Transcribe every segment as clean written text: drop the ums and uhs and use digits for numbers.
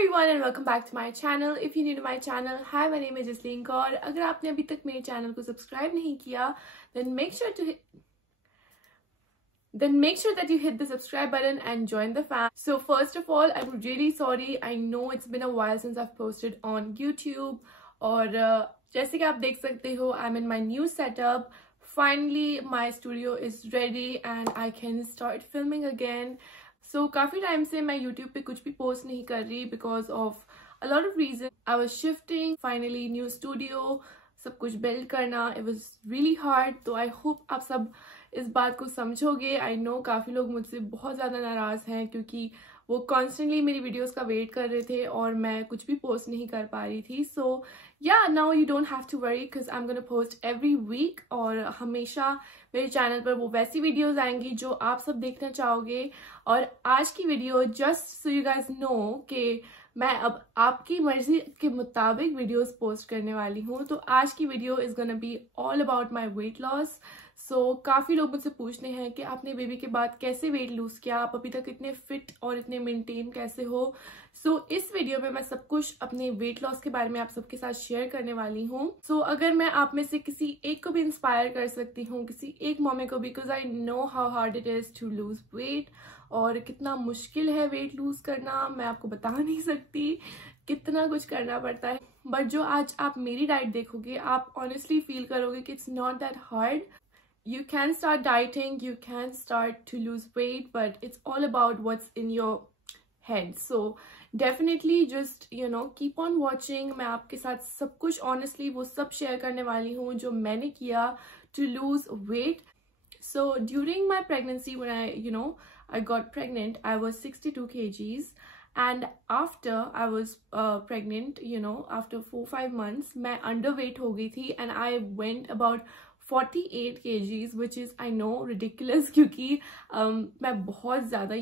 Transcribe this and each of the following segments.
everyone and welcome back to my channel. If you're new to my channel, hi, my name is Jasleen Kaur. अगर आपने अभी तक मेरे channel को subscribe नहीं किया, then make sure that you hit the subscribe button and join the fam. So first of all, I'm really sorry. I know it's been a while since I've posted on YouTube. और जैसे कि आप देख सकते हो, I'm in my new setup. Finally, my studio is ready and I can start filming again. So काफ़ी time से मैं YouTube पे कुछ भी पोस्ट नहीं कर रही because of a lot of reasons. I was shifting, finally new studio, सब कुछ build करना, it was really hard. तो I hope आप सब इस बात को समझोगे. I know काफ़ी लोग मुझसे बहुत ज़्यादा नाराज़ हैं क्योंकि वो कॉन्स्टेंटली मेरी वीडियोस का वेट कर रहे थे और मैं कुछ भी पोस्ट नहीं कर पा रही थी. So ya now you don't have to worry because I am gonna post every week. और हमेशा मेरे चैनल पर वो वैसी वीडियोस आएंगी जो आप सब देखना चाहोगे. और आज की video just so you guys know कि मैं अब आपकी मर्जी के मुताबिक वीडियोस पोस्ट करने वाली हूँ. तो आज की video is gonna be all about my weight loss. So काफ़ी लोग मुझसे पूछते हैं कि आपने बेबी के बाद कैसे वेट लूज किया, आप अभी तक इतने फिट और इतने मेंटेन कैसे हो. सो इस वीडियो में मैं सब कुछ अपने वेट लॉस के बारे में आप सबके साथ शेयर करने वाली हूँ. सो अगर मैं आप में से किसी एक को भी इंस्पायर कर सकती हूँ, किसी एक मॉमी को, because I know how hard it is to lose weight और कितना मुश्किल है वेट लूज करना, मैं आपको बता नहीं सकती कितना कुछ करना पड़ता है. बट जो आज आप मेरी डाइट देखोगे, आप ऑनेस्टली फील करोगे कि it's not that hard. You can start dieting, you can start to lose weight, but it's all about what's in your head. So definitely just keep on watching. मैं आपके साथ सब कुछ honestly वो सब share करने वाली हूँ जो मैंने किया to lose weight. So during my pregnancy, when I got pregnant, I was 62 kgs. And after I was pregnant, after 4-5 months, मैं underweight हो गई थी and I went about 48 kgs, which is I know ridiculous क्योंकि मैं बहुत ज़्यादा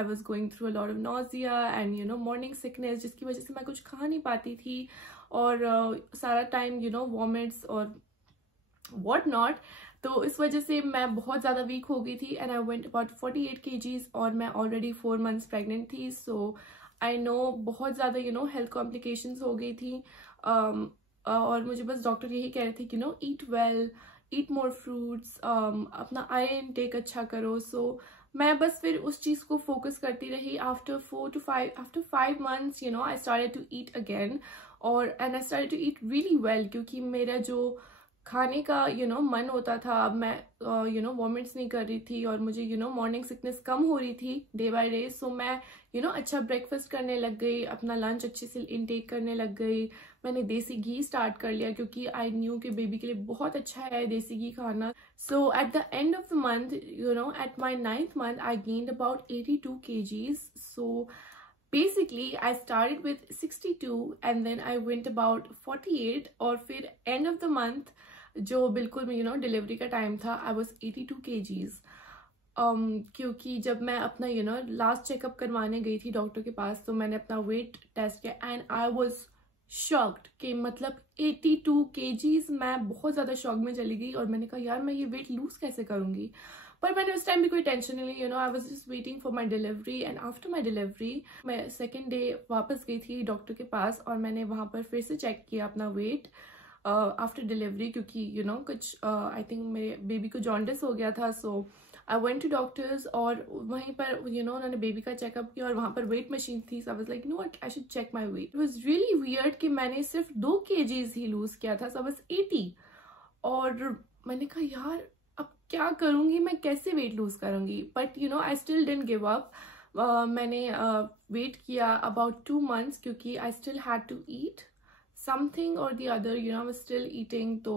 I was going through a lot of nausea and morning sickness, जिसकी वजह से मैं कुछ खा नहीं पाती थी और सारा टाइम vomits और what not. तो इस वजह से मैं बहुत ज़्यादा वीक हो गई थी and I went about 48 kgs और मैं already 4 months pregnant थी. So I know बहुत ज़्यादा हेल्थ कॉम्प्लिकेशंस हो गई थी और मुझे बस डॉक्टर यही कह रहे थे कि ईट वेल, ईट मोर फ्रूट्स, अपना आयरन इनटेक अच्छा करो. सो मैं बस फिर उस चीज़ को फोकस करती रही. After 5 months I started to eat again and I started to eat really well क्योंकि मेरा जो खाने का मन होता था, अब मैं वॉमिट्स नहीं कर रही थी और मुझे मॉर्निंग सिकनेस कम हो रही थी डे बाय डे. सो मैं अच्छा ब्रेकफास्ट करने लग गई, अपना लंच अच्छे से इनटेक करने लग गई. मैंने देसी घी स्टार्ट कर लिया क्योंकि आई न्यू कि बेबी के लिए बहुत अच्छा है देसी घी खाना. So at the end of the month at my 9th month I gained about 82 kgs. So basically I started with 62 and then I went about 48 और फिर end of the month जो बिल्कुल डिलीवरी का टाइम था I was 82 kgs. क्योंकि जब मैं अपना लास्ट चेकअप करवाने गई थी डॉक्टर के पास तो मैंने अपना वेट टेस्ट किया एंड आई वाज शॉक्ड कि मतलब 82 kgs. मैं बहुत ज़्यादा शॉक में चली गई और मैंने कहा यार मैं ये वेट लूज कैसे करूँगी. पर मैंने उस टाइम भी कोई टेंशन नहीं ली. I was just waiting for my delivery and after my delivery मैं सेकेंड डे वापस गई थी डॉक्टर के पास और मैंने वहाँ पर फिर से चेक किया अपना वेट आफ्टर डिलीवरी क्योंकि कुछ आई थिंक मेरे बेबी को जॉन्डिस हो गया था. सो आई वेंट टू डॉक्टर्स और वहीं पर उन्होंने बेबी का चेकअप किया और वहाँ पर वेट मशीन थी. So I was like I should check my weight. It was really weird कि मैंने सिर्फ 2 kgs ही लूज किया था. सो आई वाज 80 और मैंने कहा यार अब क्या करूँगी, मैं कैसे वेट लूज करूँगी. But I still didn't give up. मैंने वेट किया अबाउट 2 months क्योंकि I still had to eat something or the other. I was still eating. तो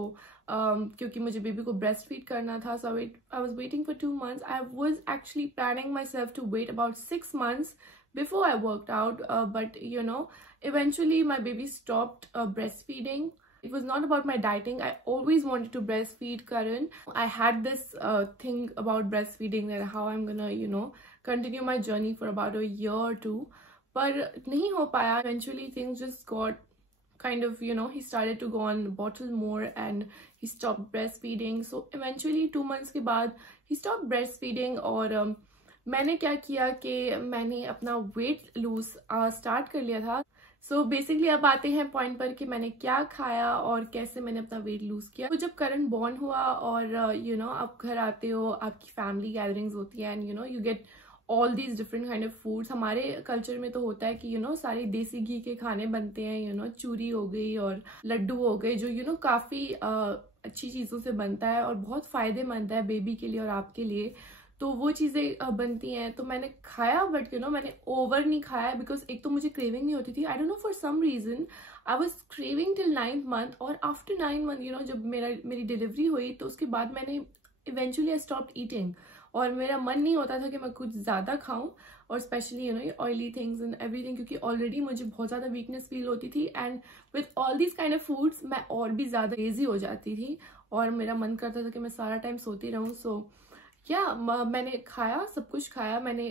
क्योंकि मुझे बेबी को ब्रेस्ट फीड करना था. So I was waiting for 2 months. I was actually planning myself to wait about 6 months before I worked out. But eventually my baby stopped breastfeeding. It was not about my dieting. I always wanted to breastfeed Karan. I had this thing about breastfeeding that how I'm gonna continue my journey for about a year or 2. But नहीं हो पाया. Eventually things just got kind of he started to go on bottle more and he stopped breastfeeding. So eventually 2 months के बाद he stopped breastfeeding और मैंने क्या किया कि मैंने अपना वेट लूज स्टार्ट कर लिया था। सो बेसिकली अब आते हैं पॉइंट पर कि मैंने क्या खाया और कैसे मैंने अपना वेट लूज किया। तो जब करण बॉर्न हुआ और आप घर आते हो, आपकी फैमिली गैदरिंग्स होती है and you get all these different kind of foods. हमारे कल्चर में तो होता है कि सारे देसी घी के खाने बनते हैं, चूरी हो गई और लड्डू हो गए, जो काफी अच्छी चीजों से बनता है और बहुत फायदेमंद है बेबी के लिए और आपके लिए। तो वो चीजें बनती हैं, तो मैंने खाया, बट मैंने ओवर नहीं खाया बिकॉज एक तो मुझे क्रेविंग नहीं होती थी। I don't know for some reason I was craving till 9th month, और आफ्टर 9 month जब मेरी डिलीवरी हुई तो उसके बाद मैंने इवेंचुअली आई स्टॉप्ड ईटिंग, और मेरा मन नहीं होता था कि मैं कुछ ज्यादा खाऊं, और स्पेशली ये ऑयली थिंग्स एंड एवरीथिंग, क्योंकि ऑलरेडी मुझे बहुत ज्यादा वीकनेस फील होती थी and with all these kind of foods मैं और भी ज्यादा लेजी हो जाती थी और मेरा मन करता था कि मैं सारा टाइम सोती रहूं। सो मैंने खाया, सब कुछ खाया, मैंने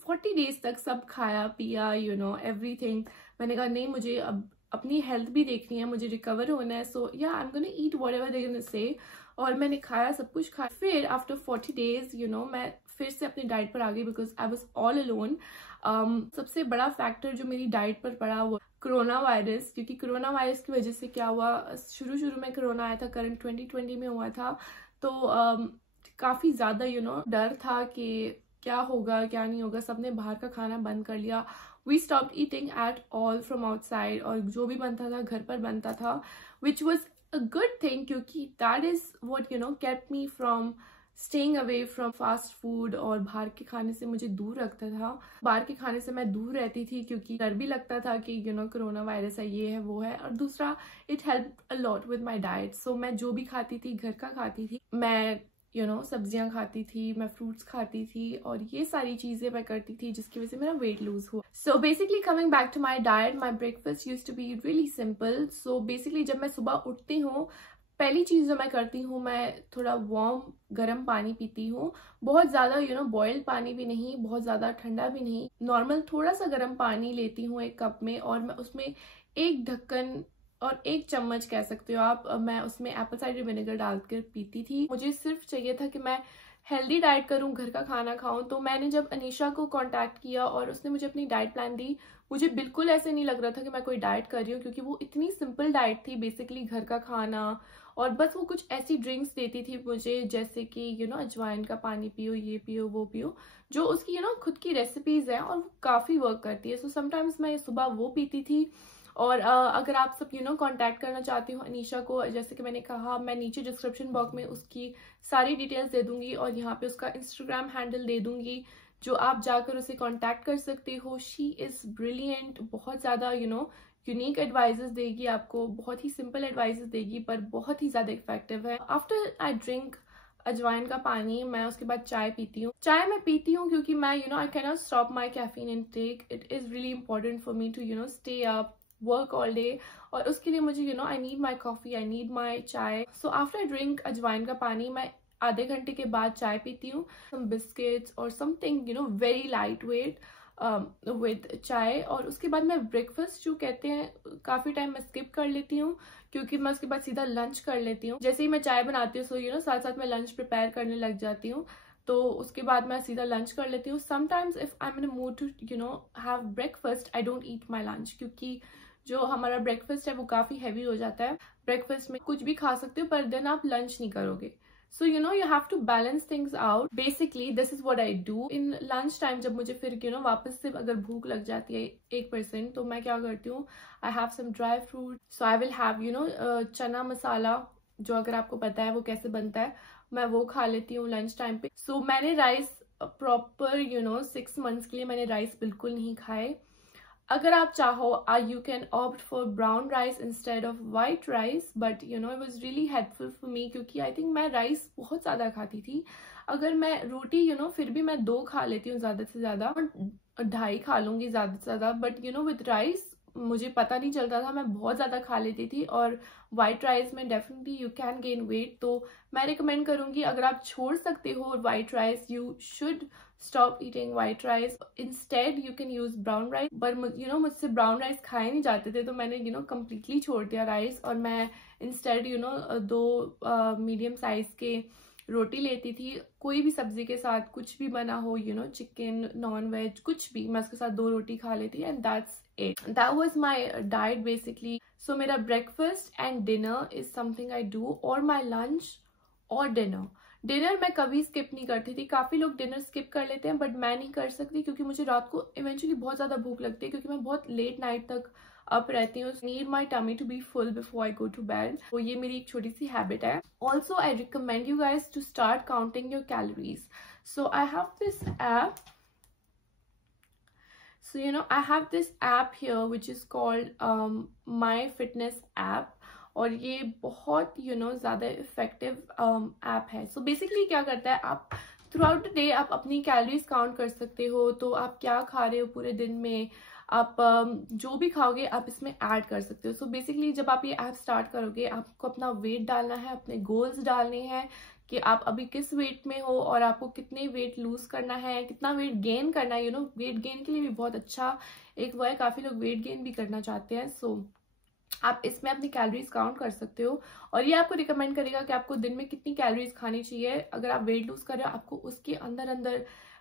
40 days तक सब खाया पिया, एवरीथिंग। मैंने कहा नहीं, मुझे अब अपनी हेल्थ भी देखनी है, मुझे रिकवर होना है। So I am gonna eat whatever they gonna say, और मैंने खाया, सब कुछ खाया। फिर आफ्टर 40 days मैं फिर से अपनी डाइट पर आ गई because I was all alone. सबसे बड़ा फैक्टर जो मेरी डाइट पर पड़ा वो कोरोना वायरस, क्योंकि कोरोना वायरस की वजह से क्या हुआ, शुरू में कोरोना आया था, करंट 2020 में हुआ था, तो काफी ज्यादा डर था कि क्या होगा क्या नहीं होगा। सबने बाहर का खाना बंद कर लिया। We stopped eating at all from outside, और जो भी बनता था घर पर बनता था, which was a good thing, क्योंकि that is what kept me from staying away from fast food, और बाहर के खाने से मुझे दूर रखता था। बाहर के खाने से मैं दूर रहती थी क्योंकि डर भी लगता था कि कोरोना वायरस है, ये है वो है, और दूसरा it help a lot with my diet. So मैं जो भी खाती थी घर का खाती थी, मैं सब्जियां खाती थी, मैं फ्रूट्स खाती थी, और ये सारी चीजें मैं करती थी जिसकी वजह से मेरा वेट लूज हुआ। So basically coming back to my diet, my breakfast used to be really simple. So basically जब मैं सुबह उठती हूँ, पहली चीज जो मैं करती हूँ, मैं थोड़ा वार्म गर्म पानी पीती हूँ। बहुत ज्यादा बॉइल्ड पानी भी नहीं, बहुत ज्यादा ठंडा भी नहीं, नॉर्मल थोड़ा सा गर्म पानी लेती हूँ एक कप में, और मैं उसमें एक ढक्कन और 1 चम्मच कह सकते हो आप, मैं उसमें एप्पल साइडर विनेगर डालकर पीती थी। मुझे सिर्फ चाहिए था कि मैं हेल्दी डाइट करूं, घर का खाना खाऊं। तो मैंने जब अनीशा को कांटेक्ट किया और उसने मुझे अपनी डाइट प्लान दी, मुझे बिल्कुल ऐसे नहीं लग रहा था कि मैं कोई डाइट कर रही हूँ, क्योंकि वो इतनी सिंपल डाइट थी, बेसिकली घर का खाना, और बस वो कुछ ऐसी ड्रिंक्स देती थी मुझे, जैसे कि अजवाइन का पानी पियो, ये पियो, वो पियो, जो उसकी खुद की रेसिपीज है और वो काफी वर्क करती है। सो समटाइम्स मैं सुबह वो पीती थी। और अगर आप सब कांटेक्ट करना चाहते हो अनीशा को, जैसे कि मैंने कहा, मैं नीचे डिस्क्रिप्शन बॉक्स में उसकी सारी डिटेल्स दे दूंगी, और यहाँ पे उसका इंस्टाग्राम हैंडल दे दूंगी, जो आप जाकर उसे कांटेक्ट कर सकते हो। शी इज ब्रिलियंट, बहुत ज्यादा यूनिक एडवाइजेस देगी आपको, बहुत ही सिंपल एडवाइजेस देगी, पर बहुत ही ज्यादा इफेक्टिव है। आफ्टर आई ड्रिंक अजवाइन का पानी, मैं उसके बाद चाय पीती हूँ। चाय मैं पीती हूँ क्योंकि मैं I can not stop my caffeine intake. It is really important for me to stay up, work all day, और उसके लिए मुझे I need my coffee, I need my chai. So after drink अजवाइन का पानी, मैं आधे घंटे के बाद चाय पीती हूँ, सम बिस्किट्स और something very light weight with चाय। और उसके बाद मैं ब्रेकफास्ट जो कहते हैं, काफी टाइम मैं स्किप कर लेती हूँ, क्योंकि मैं उसके बाद सीधा लंच कर लेती हूँ। जैसे ही मैं चाय बनाती हूँ, सो साथ साथ मैं लंच प्रिपेयर करने लग जाती हूँ, तो उसके बाद मैं सीधा लंच कर लेती हूँ। Sometimes if I am in a mood to have breakfast, I don't eat my lunch, क्योंकि जो हमारा ब्रेकफास्ट है वो काफी हैवी हो जाता है। ब्रेकफास्ट में कुछ भी खा सकते हो, पर देन आप लंच नहीं करोगे। So you have to balance things out. Basically this is what I do in lunch time. जब मुझे फिर वापस से अगर भूख लग जाती है 1%, तो मैं क्या करती हूँ, I have some dry fruit. So I will have chana masala, जो अगर आपको पता है वो कैसे बनता है, मैं वो खा लेती हूँ लंच टाइम पे। सो मैंने राइस प्रॉपर 6 months के लिए मैंने राइस बिल्कुल नहीं खाए। अगर आप चाहो, you can opt for brown rice instead of white rice, but it was really helpful for me, क्योंकि आई थिंक मैं राइस बहुत ज्यादा खाती थी। अगर मैं रोटी फिर भी मैं 2 खा लेती हूँ ज्यादा से ज्यादा, 2.5 खा लूंगी ज्यादा से ज्यादा, बट विद राइस मुझे पता नहीं चलता था, मैं बहुत ज्यादा खा लेती थी। और व्हाइट राइस में definitely you can gain weight. तो मैं रिकमेंड करूंगी, अगर आप छोड़ सकते हो white rice, you should stop eating white rice. Instead you can use brown rice, पर मुझसे ब्राउन राइस खाए नहीं जाते थे, तो मैंने कम्प्लीटली छोड़ दिया राइस, और मैं इंस्टेड 2 मीडियम साइज के रोटी लेती थी, कोई भी सब्जी के साथ कुछ भी बना हो, चिकन, नॉन वेज, कुछ भी, मैं उसके साथ 2 रोटी खा लेती, and that's it. That was my diet basically. So मेरा breakfast and dinner is something I do, और माय लंच और डिनर मैं कभी स्किप नहीं करती थी. काफी लोग डिनर स्किप कर लेते हैं, बट मैं नहीं कर सकती, क्योंकि मुझे रात को इवेंचुअली बहुत ज्यादा भूख लगती है, क्योंकि मैं बहुत लेट नाइट तक अप रहती हूँ. Need my tummy to be full before I go to bed. तो ये मेरी एक छोटी सी हैबिट है. Also I recommend you guys to start counting your calories. So I have this app. So I have this app here which is called My Fitness app, और ये बहुत ज़्यादा इफेक्टिव ऐप है. सो बेसिकली क्या करता है, आप through out the day आप अपनी कैलोरीज काउंट कर सकते हो. तो आप क्या खा रहे हो पूरे दिन में, आप जो भी खाओगे आप इसमें ऐड कर सकते हो. सो बेसिकली जब आप ये ऐप स्टार्ट करोगे, आपको अपना वेट डालना है, अपने गोल्स डालने हैं कि आप अभी किस वेट में हो, और आपको कितने वेट लूज करना है, कितना वेट गेन करना है. वेट गेन के लिए भी बहुत अच्छा एक वो है, काफी लोग वेट गेन भी करना चाहते हैं. सो आप इसमें अपनी कैलोरीज काउंट कर सकते हो, और ये आपको रिकमेंड करेगा कि आपको दिन में कितनी कैलोरीज खानी चाहिए. अगर आप वेट लूज कर रहे हो, आपको उसके अंदर अंदर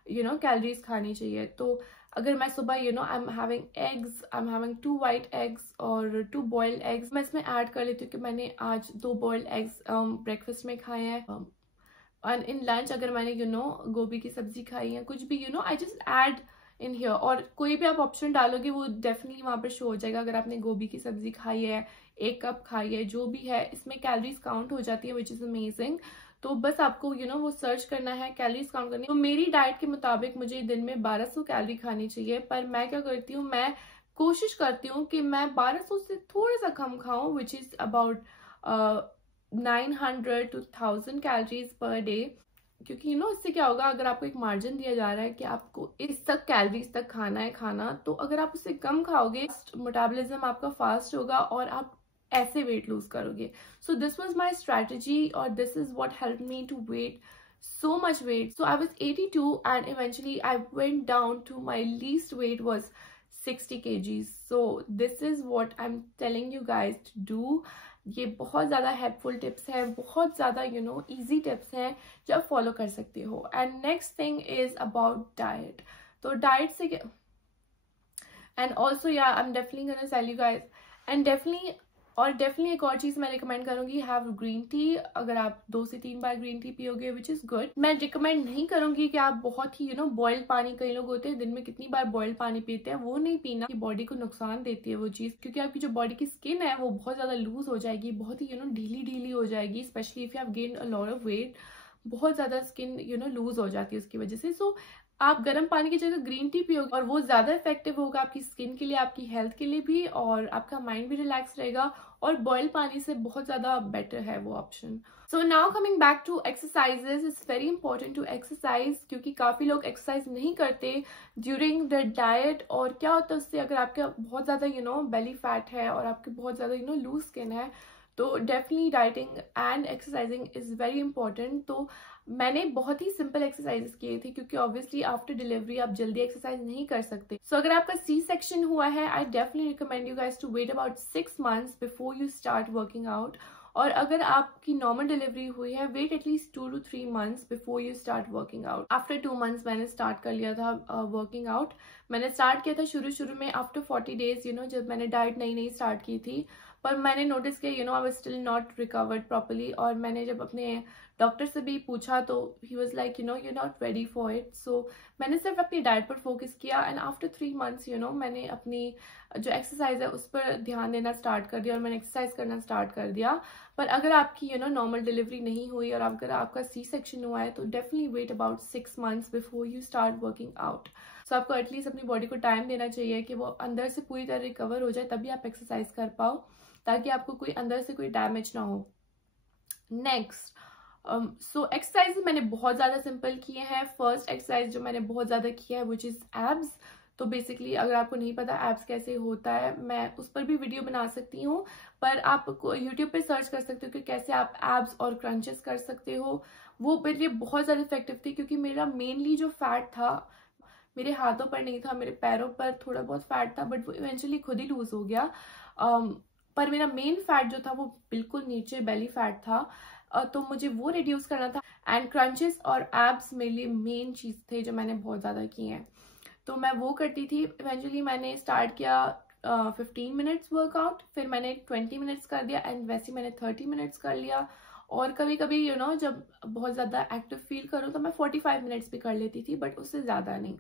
कैलोरीज खानी चाहिए. तो अगर मैं सुबह I am having eggs, I am having 2 white eggs और 2 boiled eggs, मैं इसमें ऐड कर लेती हूँ कि मैंने आज 2 boiled eggs ब्रेकफास्ट में खाए हैं. और इन लंच अगर मैंने गोभी की सब्जी खाई है, कुछ भी I just add in here. और कोई भी आप ऑप्शन डालोगे वो डेफिनेटली वहां पर शो हो जाएगा. अगर आपने गोभी की सब्जी खाई है, 1 कप खाई है, जो भी है, इसमें कैलोरीज काउंट हो जाती है, विच इज अमेजिंग. तो बस आपको वो सर्च करना है, कैलोरीज काउंट करनी है. तो मेरी डाइट के मुताबिक मुझे दिन में 1200 कैलोरी खानी चाहिए. पर मैं क्या करती हूँ, मैं कोशिश करती हूँ कि मैं 1200 से थोड़ा सा कम खाऊं, which is about 900 to 1000 calories per day. क्योंकि इससे क्या होगा, अगर आपको एक मार्जिन दिया जा रहा है कि आपको इस तक कैलोरीज तक खाना है खाना, तो अगर आप उससे कम खाओगे, मेटाबॉलिज्म आपका फास्ट होगा और आप ऐसे वेट लूज करोगे. So this was my strategy, और this is what helped me to weight so much weight. So I was 82 and eventually I went down to my least weight was 60 kgs. So this is what I'm telling you guys to do. ये बहुत ज़्यादा helpful tips है, बहुत ज़्यादा easy tips हैं जो आप follow कर सकते हो. And next thing is about diet. तो डाइट से and also ya I am definitely gonna tell you guys, and definitely एक और चीज मैं रिकमेंड करूंगी, हैव ग्रीन टी. अगर आप 2 से 3 बार ग्रीन टी पियोगे, विच इज गुड. मैं रिकमेंड नहीं करूंगी कि आप बहुत ही बॉइल्ड पानी, कई लोग होते हैं दिन में कितनी बार बॉइल्ड पानी पीते हैं, वो नहीं पीना. बॉडी को नुकसान देती है वो चीज, क्योंकि आपकी जो बॉडी की स्किन है वो बहुत ज्यादा लूज हो जाएगी, बहुत ही ढीली हो जाएगी. Specially if you have gained a lot of weight, बहुत ज्यादा स्किन लूज हो जाती है उसकी वजह से. सो आप गर्म पानी की जगह ग्रीन टी पियोगे, और वो ज्यादा इफेक्टिव होगा आपकी स्किन के लिए, आपकी हेल्थ के लिए भी, और आपका माइंड भी रिलैक्स रहेगा. और बॉइल्ड पानी से बहुत ज्यादा बेटर है वो option. So now coming back to exercises, it's very important to exercise, क्योंकि काफी लोग एक्सरसाइज नहीं करते ड्यूरिंग द डाइट. और क्या होता है उससे, अगर आपका बहुत ज्यादा बेली फैट है और आपकी बहुत ज्यादा लूज स्किन है, तो definitely dieting and exercising is very important. तो मैंने बहुत ही सिंपल एक्सरसाइजेस किए थे, क्योंकि ऑब्वियसली आफ्टर डिलीवरी आप जल्दी एक्सरसाइज नहीं कर सकते. सो अगर आपका सी सेक्शन हुआ है, I definitely recommend you guys to wait about 6 months before you start working out. और अगर आपकी नॉर्मल डिलीवरी हुई है, wait at least 2 to 3 months before you start working out. After 2 months मैंने स्टार्ट कर लिया था वर्किंग आउट. मैंने स्टार्ट किया था शुरू में आफ्टर 40 days, जब मैंने डाइट नई स्टार्ट की थी. पर मैंने नोटिस किया I was still not recovered properly. और मैंने जब अपने डॉक्टर से भी पूछा, तो he was like you're not ready for it. सो मैंने सिर्फ अपनी डाइट पर फोकस किया, एंड आफ्टर 3 months मैंने अपनी जो एक्सरसाइज है उस पर ध्यान देना स्टार्ट कर दिया, और मैंने एक्सरसाइज करना स्टार्ट कर दिया. पर अगर आपकी नॉर्मल डिलीवरी नहीं हुई और अगर आपका सी सेक्शन हुआ है, तो definitely wait about 6 months before you start working out. So आपको एटलीस्ट अपनी बॉडी को टाइम देना चाहिए कि वो अंदर से पूरी तरह रिकवर हो जाए, तभी आप एक्सरसाइज कर पाओ, ताकि आपको कोई अंदर से कोई डैमेज ना हो. नेक्स्ट, सो एक्सरसाइज मैंने बहुत ज्यादा सिंपल किए हैं. फर्स्ट एक्सरसाइज जो मैंने बहुत ज्यादा किया है विच इज एब्स. तो बेसिकली अगर आपको नहीं पता एब्स कैसे होता है, मैं उस पर भी वीडियो बना सकती हूँ, पर आप यूट्यूब पे सर्च कर सकते हो कि कैसे आप एब्स और क्रंचेस कर सकते हो. वो मेरे लिए बहुत ज्यादा इफेक्टिव थी, क्योंकि मेरा मेनली जो फैट था मेरे हाथों पर नहीं था, मेरे पैरों पर थोड़ा बहुत फैट था, बट वो इवेंचुअली खुद ही लूज हो गया. पर मेरा मेन फैट जो था वो बिल्कुल नीचे बेली फैट था. तो मुझे वो रिड्यूस करना था। एंड क्रंचेस और एब्स मेरे लिए मेन चीज़ थे जो मैंने बहुत ज़्यादा किए हैं, तो मैं वो करती थी। इवेंचुअली मैंने स्टार्ट किया 15 मिनट्स वर्कआउट, फिर मैंने 20 मिनट्स कर दिया, एंड वैसे मैंने 30 मिनट्स कर लिया। और कभी कभी जब बहुत ज़्यादा एक्टिव फील करूँ तो मैं 45 मिनट्स भी कर लेती थी, बट उससे ज़्यादा नहीं।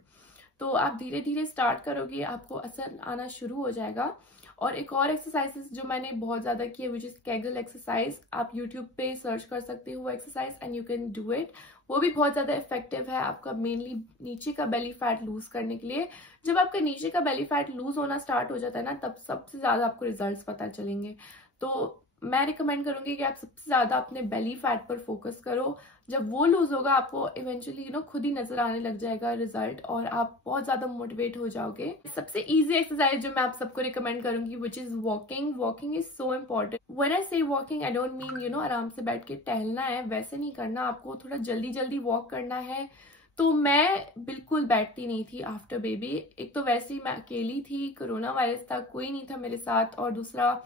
तो आप धीरे धीरे स्टार्ट करोगे, आपको असर आना शुरू हो जाएगा। और एक और एक्सरसाइजेस जो मैंने बहुत ज़्यादा की है, विच इज़ केगल एक्सरसाइज। आप यूट्यूब पे सर्च कर सकते हो वो exercise and you can do it. वो भी बहुत ज़्यादा इफेक्टिव है आपका मेनली नीचे का बेली फैट लूज करने के लिए। जब आपका नीचे का बेली फैट लूज होना स्टार्ट हो जाता है ना, तब सबसे ज़्यादा आपको रिजल्ट्स पता चलेंगे। तो मैं रिकमेंड करूंगी कि आप सबसे ज़्यादा अपने बेली फैट पर फोकस करो। जब वो लूज होगा, आपको इवेंचुअली खुद ही नजर आने लग जाएगा रिजल्ट, और आप बहुत ज़्यादा मोटिवेट हो जाओगे। सबसे इजी एक्सरसाइज जो मैं आप सबको रिकमेंड करूंगी which is walking. Walking is so important. When I से वॉकिंग, आई डोंट मीन आराम से बैठ के टहलना है, वैसे नहीं करना। आपको थोड़ा जल्दी जल्दी वॉक करना है। तो मैं बिल्कुल बैठती नहीं थी आफ्टर बेबी। एक तो वैसे ही मैं अकेली थी, कोरोना वायरस था, कोई नहीं था मेरे साथ, और दूसरा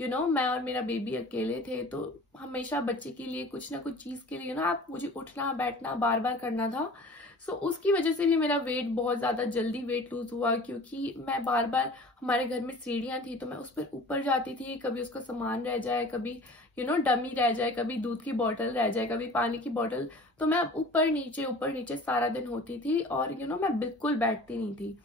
मैं और मेरा बेबी अकेले थे, तो हमेशा बच्चे के लिए कुछ ना कुछ चीज के लिए आप मुझे उठना बैठना बार बार करना था। सो उसकी वजह से भी मेरा वेट बहुत ज्यादा जल्दी वेट लूज हुआ, क्योंकि मैं बार बार, हमारे घर में सीढ़ियां थी तो मैं उस पर ऊपर जाती थी, कभी उसका सामान रह जाए, कभी डमी रह जाए, कभी दूध की बोतल रह जाए, कभी पानी की बोतल, तो मैं ऊपर नीचे सारा दिन होती थी, और मैं बिल्कुल बैठती नहीं थी।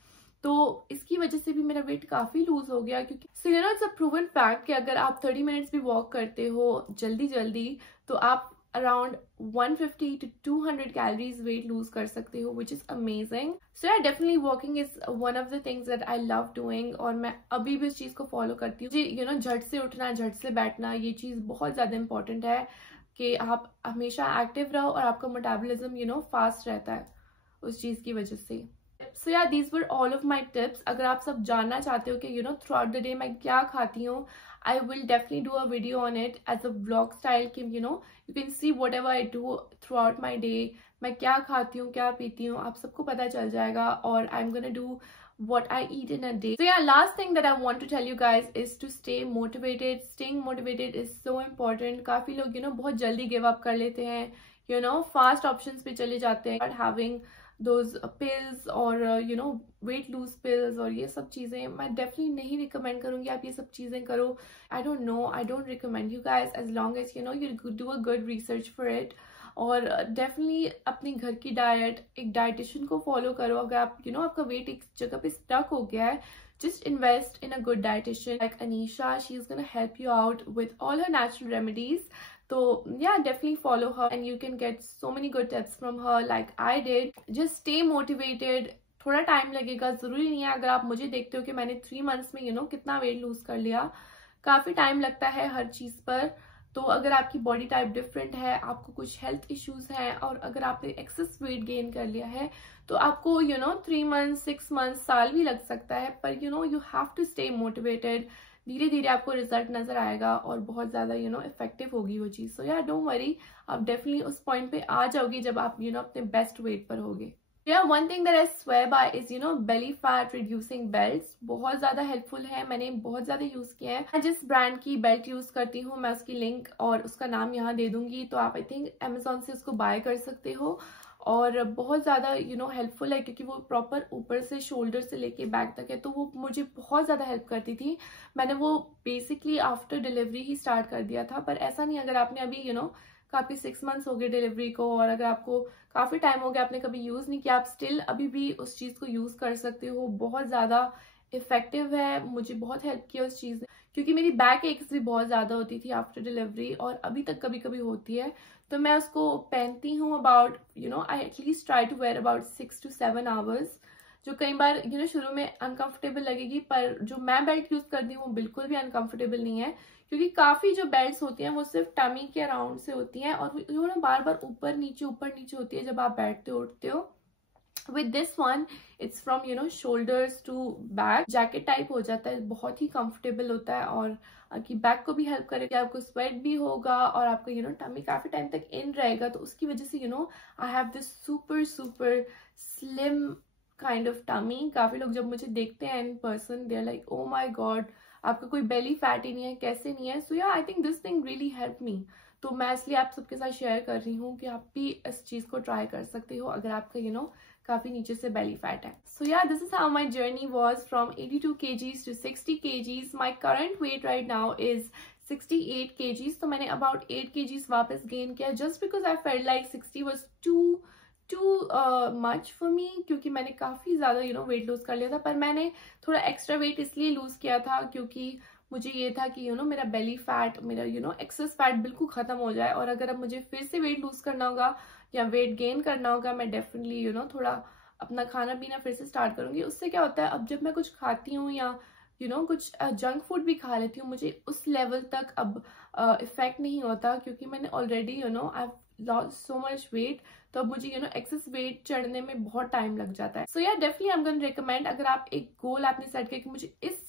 तो इसकी वजह से भी मेरा वेट काफी लूज हो गया। क्योंकि so it's a proven fact कि अगर आप 30 मिनट्स भी वॉक करते हो जल्दी जल्दी, तो आप around 150 to 200 calories weight lose कर सकते हो, विच इज अमेजिंग। सो या definitely walking is one of the things that I love doing, और मैं अभी भी इस चीज को फॉलो करती हूँ। झट से उठना, झट से बैठना, ये चीज बहुत ज्यादा इंपॉर्टेंट है कि आप हमेशा एक्टिव रहो, और आपका मेटाबॉलिज्म फास्ट रहता है उस चीज की वजह से। So yeah, these were all of my tips. अगर आप सब जानना चाहते हो कि throughout the day मैं क्या खाती हूँ, I will definitely do a video on it as a vlog style कि you can see whatever I do throughout my day. मैं क्या खाती हूँ, क्या पीती हूँ, आप सबको पता चल जाएगा, और I'm gonna do what I eat in a day. So yeah, last thing that I want to tell you guys is to stay motivated. Staying motivated is so important. काफी लोग बहुत जल्दी give up कर लेते हैं, fast options पे चले जाते हैं, having those pills और weight lose pills और ये सब चीजें मैं definitely नहीं recommend करूंगी आप ये सब चीजें करो. I don't know, I don't recommend you guys as long as you do a good research for it. और definitely अपने घर की डाइट, एक डाइटिशियन को फॉलो करो. अगर आप आपका वेट एक जगह पे स्टक हो गया है, just invest in a good dietitian like Anisha. She's gonna help you out with all her natural remedies. So yeah, definitely follow her and you can get so many good tips from her like I did. Just stay motivated. थोड़ा time लगेगा, जरूरी नहीं है. अगर आप मुझे देखते हो कि मैंने 3 months में कितना वेट लूज कर लिया, काफी टाइम लगता है हर चीज पर. तो अगर आपकी बॉडी टाइप डिफरेंट है, आपको कुछ हेल्थ इश्यूज हैं, और अगर आपने एक्सेस वेट गेन कर लिया है, तो आपको 3 months 6 months साल भी लग सकता है. पर you have to stay motivated. धीरे धीरे आपको रिजल्ट नजर आएगा और बहुत ज्यादा इफेक्टिव होगी वो चीज. सो यार डोंट वरी, आप डेफिनेटली उस पॉइंट पे आ जाओगी जब आप अपने बेस्ट वेट पर होगे. Yeah, one thing that I swear by is belly fat reducing belts. बहुत ज्यादा हेल्पफुल है, मैंने बहुत ज्यादा यूज किया है. मैं जिस ब्रांड की बेल्ट यूज करती हूँ, मैं उसकी लिंक और उसका नाम यहाँ दे दूंगी, तो आप आई थिंक Amazon से उसको बाय कर सकते हो. और बहुत ज्यादा हेल्पफुल है, क्योंकि वो प्रॉपर ऊपर से शोल्डर से लेके बैक तक है, तो वो मुझे बहुत ज्यादा हेल्प करती थी. मैंने वो बेसिकली आफ्टर डिलीवरी ही स्टार्ट कर दिया था. पर ऐसा नहीं, अगर आपने अभी काफी 6 months हो गए डिलीवरी को, और अगर आपको काफी टाइम हो गया आपने कभी यूज नहीं किया, आप स्टिल अभी भी उस चीज को यूज कर सकते हो. बहुत ज्यादा इफेक्टिव है, मुझे बहुत हेल्प किया उस चीज ने, क्योंकि मेरी बैक एक्स भी बहुत ज्यादा होती थी आफ्टर डिलीवरी, और अभी तक कभी कभी होती है. तो मैं उसको पहनती हूँ about I at least try to wear about 6 to 7 hours, जो कई बार शुरू में अनकंफर्टेबल लगेगी, पर जो मैं बेल्ट यूज करती हूँ वो बिल्कुल भी अनकंफर्टेबल नहीं है. क्योंकि काफी जो बेल्ट्स होती हैं वो सिर्फ टमी के अराउंड से होती हैं, और बार बार ऊपर नीचे होती है जब आप बैठते हो उठते हो. With this one it's from shoulders to back, jacket type हो जाता है, बहुत ही कंफर्टेबल होता है, और आपकी बैक को भी हेल्प करेगा, आपको स्वेट भी होगा, और आपका टमी काफी टाइम तक इन रहेगा. तो उसकी वजह से I have this super super slim kind of tummy. काफी लोग जब मुझे देखते हैं in person, they are like oh my god, आपका कोई बेली फैट ही नहीं है, कैसे नहीं है. सो या I think this thing really help me. तो मैं इसलिए आप सबके साथ शेयर कर रही हूँ कि आप भी इस चीज़ को ट्राई कर सकते हो अगर आपका काफ़ी नीचे से बेली फैट है. So yeah this is how my journey was from 82 kgs to 60 kgs. My current weight right now is 68 kgs. तो मैंने अबाउट 8 kgs वापस गेन किया just because I felt like 60 was too much for me, क्योंकि मैंने काफ़ी ज़्यादा weight lose कर लिया था. पर मैंने थोड़ा एक्स्ट्रा वेट इसलिए लूज किया था क्योंकि मुझे ये था कि मेरा बेली फैट, मेरा एक्सेस फैट बिल्कुल खत्म हो जाए. और अगर अब मुझे फिर से वेट लूज करना होगा या वेट गेन करना होगा, मैं डेफिनेटली थोड़ा अपना खाना पीना फिर से स्टार्ट करूंगी. उससे क्या होता है, अब जब मैं कुछ खाती हूँ या कुछ जंक फूड भी खा लेती हूँ, मुझे उस लेवल तक अब इफेक्ट नहीं होता क्योंकि मैंने already I lost so much weight. तो अब मुझे एक्सेस वेट चढ़ने में बहुत टाइम लग जाता है. सो या definitely I am going to recommend, अगर आप एक गोल आपने सेट किया कि मुझे इस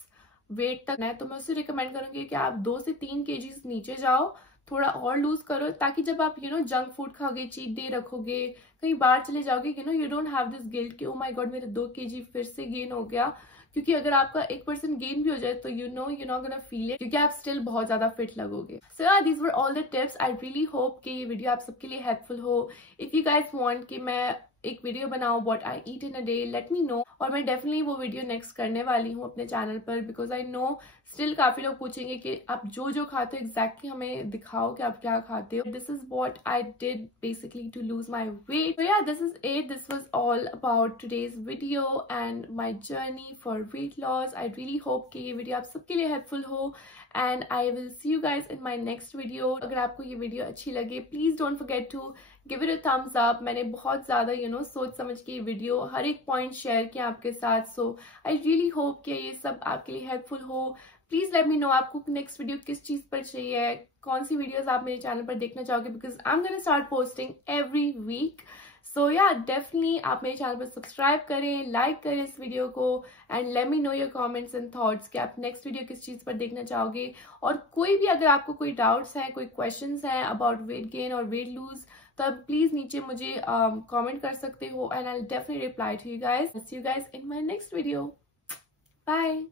वेट तक है, तो मैं उससे रिकमेंड करूंगी कि आप 2 से 3 kgs नीचे जाओ, थोड़ा और लूज करो, ताकि जब आप जंक फूड खाओगे, चीट डे रखोगे, कहीं बाहर चले जाओगे, you don't have this guilt कि ओ माय गॉड मेरे 2 kg फिर से गेन हो गया. क्योंकि अगर आपका 1% गेन भी हो जाए तो you're not gonna feel it, क्योंकि आप स्टिल बहुत ज्यादा फिट लगोगे. सो yeah, these were all the tips. I really hope कि ये वीडियो आप सबके लिए हेल्पफुल हो. इफ यू गाइज वांट कि मैं एक वीडियो बनाऊं what I eat in a day, let me know. और मैं डेफिनेटली वो वीडियो नेक्स्ट करने वाली हूँ अपने चैनल पर, बिकॉज आई नो स्टिल काफी लोग पूछेंगे कि आप जो खाते हो एग्जैक्टली हमें दिखाओ कि आप क्या खाते हो. This is what I did basically to lose my weight. So yeah this is it. This was all about today's video and my journey for weight loss. I really hope कि ये video आप सबके लिए helpful हो and I will see you guys in my next video. अगर आपको ये video अच्छी लगे, please don't forget to give it a thumbs up. मैंने बहुत ज्यादा सोच समझ के ये वीडियो हर एक पॉइंट शेयर किया आपके साथ. सो आई रियली होप कि ये सब आपके लिए हेल्पफुल हो. प्लीज लेट मी नो आपको नेक्स्ट वीडियो किस चीज पर चाहिए, कौन सी वीडियोस आप मेरे चैनल पर देखना चाहोगे, because I am gonna start posting every week. So या डेफिनेटली आप मेरे चैनल पर सब्सक्राइब करें, लाइक करें इस वीडियो को and let me know your comments and thoughts कि आप नेक्स्ट वीडियो किस चीज पर देखना चाहोगे. और कोई भी अगर आपको कोई डाउट्स हैं, कोई क्वेश्चंस हैं अबाउट वेट गेन और वेट लूज, तो आप प्लीज नीचे मुझे कमेंट कर सकते हो and I will definitely reply to you guys. See you guys in my next video. Bye.